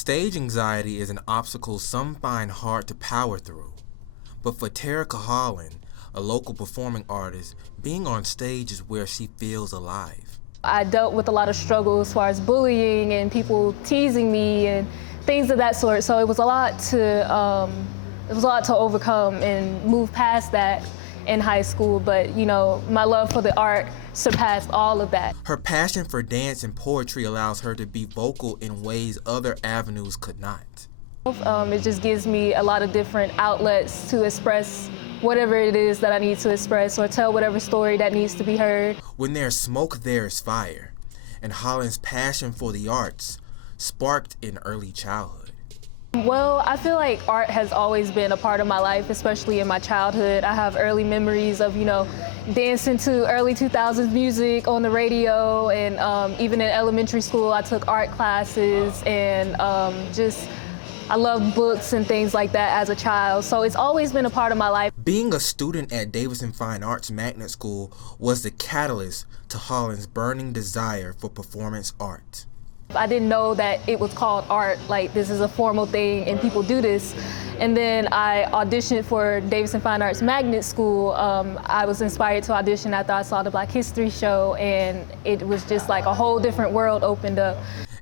Stage anxiety is an obstacle some find hard to power through. But for Terica Holland, a local performing artist, being on stage is where she feels alive. I dealt with a lot of struggle as far as bullying and people teasing me and things of that sort. So it was a lot to overcome and move past that in high school. But you know, my love for the art surpassed all of that. Her passion for dance and poetry allows her to be vocal in ways other avenues could not. It just gives me a lot of different outlets to express whatever it is that I need to express or tell whatever story that needs to be heard. When there's smoke, there's fire. And Holland's passion for the arts sparked in early childhood. Well, I feel like art has always been a part of my life, especially in my childhood. I have early memories of, dancing to early 2000s music on the radio, and even in elementary school, I took art classes, and I loved books and things like that as a child, so it's always been a part of my life. Being a student at Davidson Fine Arts Magnet School was the catalyst to Holland's burning desire for performance art. I didn't know that it was called art, like this is a formal thing and people do this. And then I auditioned for Davidson Fine Arts Magnet School. I was inspired to audition after I saw the Black History show, and it was just like a whole different world opened up.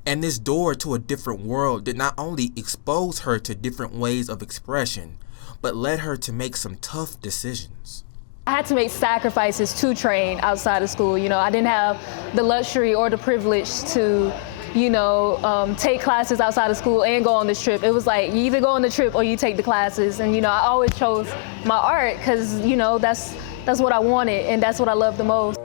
And this door to a different world did not only expose her to different ways of expression, but led her to make some tough decisions. I had to make sacrifices to train outside of school. I didn't have the luxury or the privilege to take classes outside of school and go on this trip. It was like, you either go on the trip or you take the classes. And, I always chose my art because, that's what I wanted and that's what I love the most.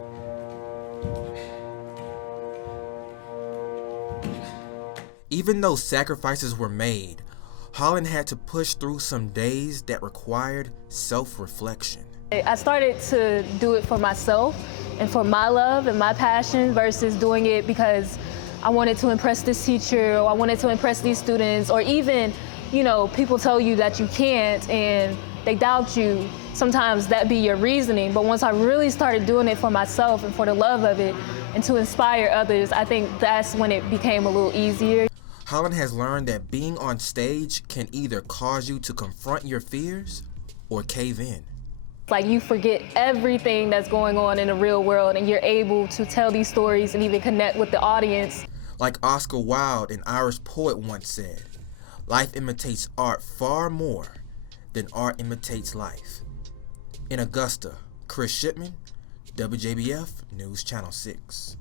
Even though sacrifices were made, Holland had to push through some days that required self-reflection. I started to do it for myself and for my love and my passion versus doing it because I wanted to impress this teacher or I wanted to impress these students, or even, people tell you that you can't and they doubt you. Sometimes that be your reasoning, but once I really started doing it for myself and for the love of it and to inspire others, I think that's when it became a little easier. Holland has learned that being on stage can either cause you to confront your fears or cave in. Like you forget everything that's going on in the real world and you're able to tell these stories and even connect with the audience. Like Oscar Wilde, an Irish poet, once said, "Life imitates art far more than art imitates life." In Augusta, Chris Shipman, WJBF News Channel 6.